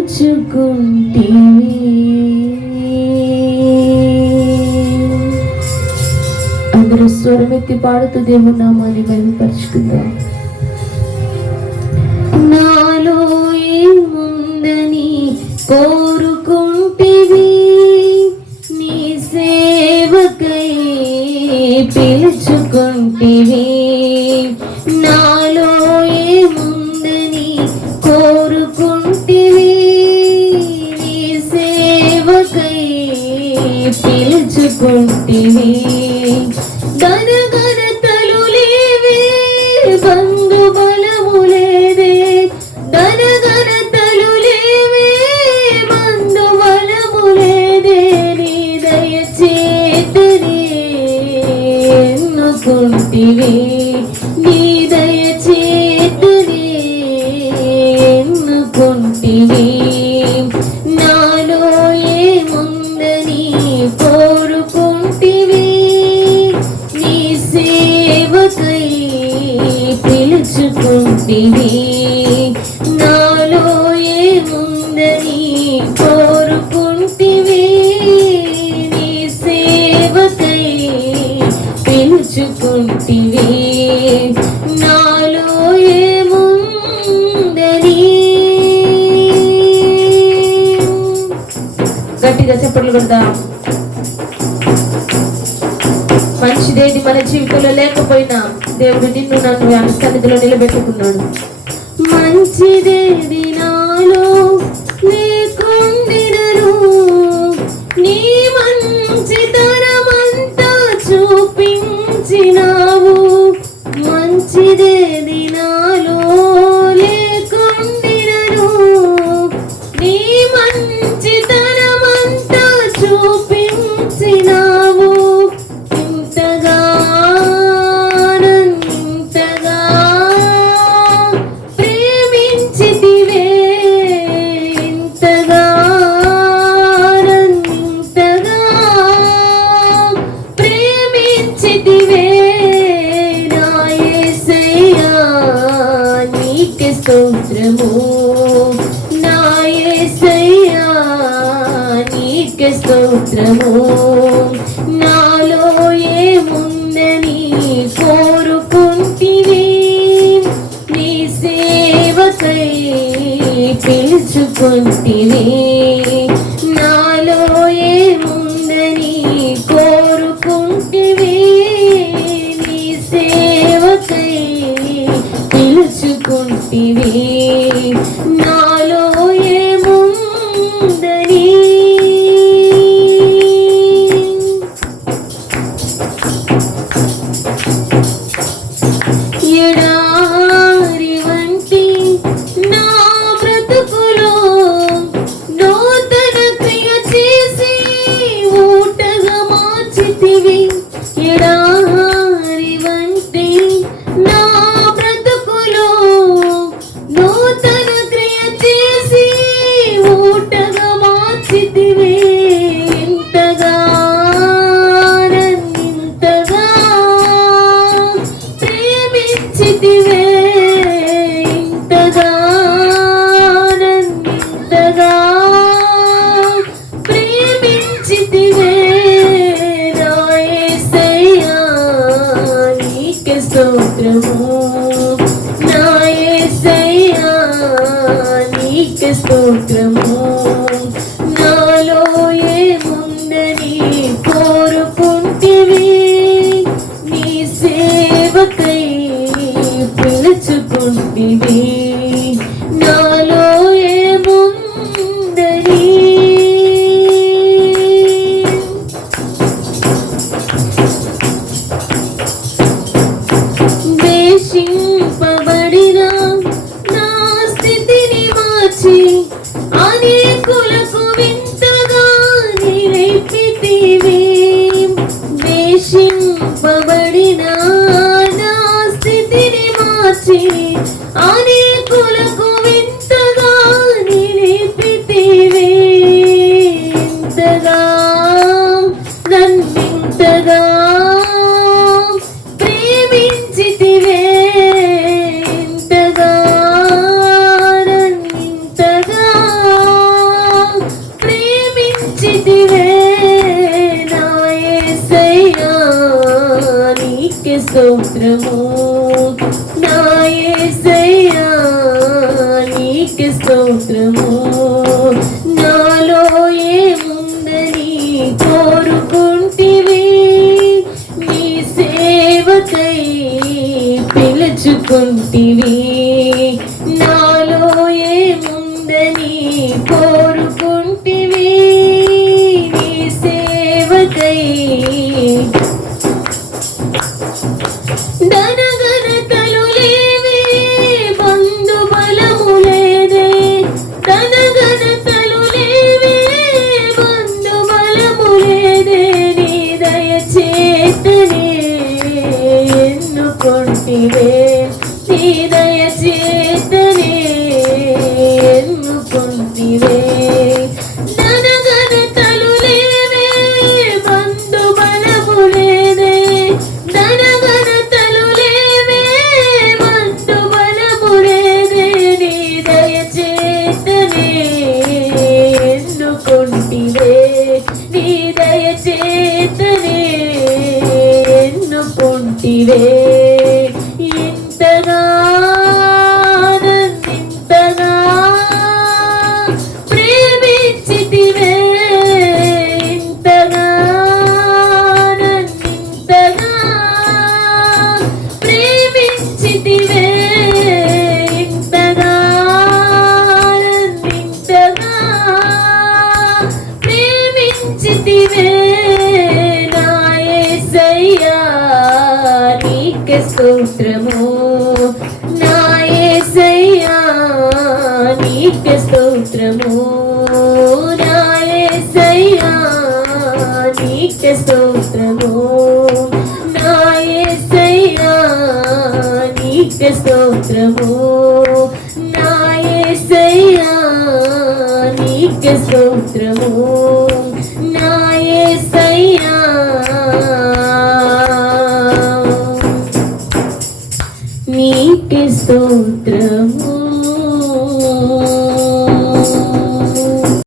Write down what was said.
పిలుచుకుంటివి. అందరూ స్వరమెత్తి పాడుతూ దేవుని నామాన్ని మహిమపరుచుకుందాం. నాలో ఏముందని కోరుకుంటివి, నీ సేవకై పిలుచుకుంటివి. నాలో ఏముందని కోరుకుంటివి, నీ సేవకై పిలుచుకుంటివి. ఘనఘనతలు లేవే, బంధు బలము లేదే, ఘనఘనతలు లేవే, బంధు బలము లేదే, నీ దయచేతనే ఎన్నుకుంటివి, నీ దయచేతనే ఎన్నుకుంటివి. నాలో ఏముందని కోరుకుంటివి, నీ సేవకై పిలుచుకుంటివి. నాలో ఏముందని కోరుకుంటివి, నీ సేవకై పిలుచుకుంటివి. నాలో ఏముందని. గట్టిగా చప్పట్లు కొడదాం. మంచిదేది మన జీవితంలో లేకపోయినా దేవుడు నిన్ను నన్ను ఆయన సన్నిధిలో నిలబెట్టుకున్నాడు. మంచిదేది నాలో లేకుండినను, నీ మంచితనమంతా చూపించినావు. మంచిదేది నాలో లేకుండినను, నీ మంచితనమంతా చూపించినావు. స్తోత్రము నా యేసయ్యా, నీకే స్తోత్రము. నాలో ఏముందని కోరుకుంటివి, నీ సేవకై పిలుచుకుంటివి. నాలో ఏముందని కోరుకుంటివి, నీ సేవకై పిలుచుకుంటివి. నాలో ఏముందని. ఎడారి వంటి నా బ్రతుకులో నూతన క్రియ చేసి ఊటగా మార్చితివి. ఎడారి వంటి నా బ్రతుకులో నూతన క్రియ చేసి ఊటగా మార్చితివి. ఇంతగా నన్నింతగా ప్రేమించితివే, ఇంతగా నన్నింతగా ప్రేమించితివే. నా యేసయ్యా, నీకే స్తోత్రము. నా యేసయ్యా, నీకే స్తోత్రము. నాలో ఏముందని కోరుకుంటివి, నీ సేవకై పిలుచుకుంటివి. నాలో ఏముందని. వేషింపబడిన నా స్థితిని మార్చి అనేకులకు వింతగా నిలిపితివి. వేషింపబడిన నా స్థితిని మార్చి అనేకులకు వింతగా నిలిపితివి. ఇంతగా నన్నింతగా ప్రేమించితివే, ఇంతగా నన్నింతగా స్తోత్రము నా యేసయ్యా నీకే స్తోత్రము నాలో ఏముందని కోరుకుంటివి నీ సేవకై పిలుచుకుంటివి నాలో ఏముందని కోరుకుంటివి నీ సేవకై ధనఘనతలు లేవే బంధు బలము లేదే ధనఘనతలు లేవే బంధు బలము లేదే నీ దయచేతనే ఎన్నుకొంటివే నీ దయచేతనే ఎన్నుకొంటివే ధనఘనతలు లేవే బంధు బలము లేదే ధనఘనతలు లేవే బంధు బలము లేదే నీ దయచేతనే ఎన్నుకొంటివే నీ దయచేతనే ఎన్నుకొంటివే ఇంతగా నన్నింతగా ప్రేమించితివే ఇంతగా నన్నింతగా ప్రేమించితివే ఇంతగా నన్నింతగా ప్రేమించితివే నా యేసయ్యా నీకే స్తోత్రము నా యేసయ్యా నీకే స్తోత్రము నా యేసయ్యా నీకే స్తోత్రము నా యేసయ్యా నీకే స్తోత్రము నా యేసయ్యా నీకే స్తోత్రము నా యేసయ్యా నీకే స్తోత్రము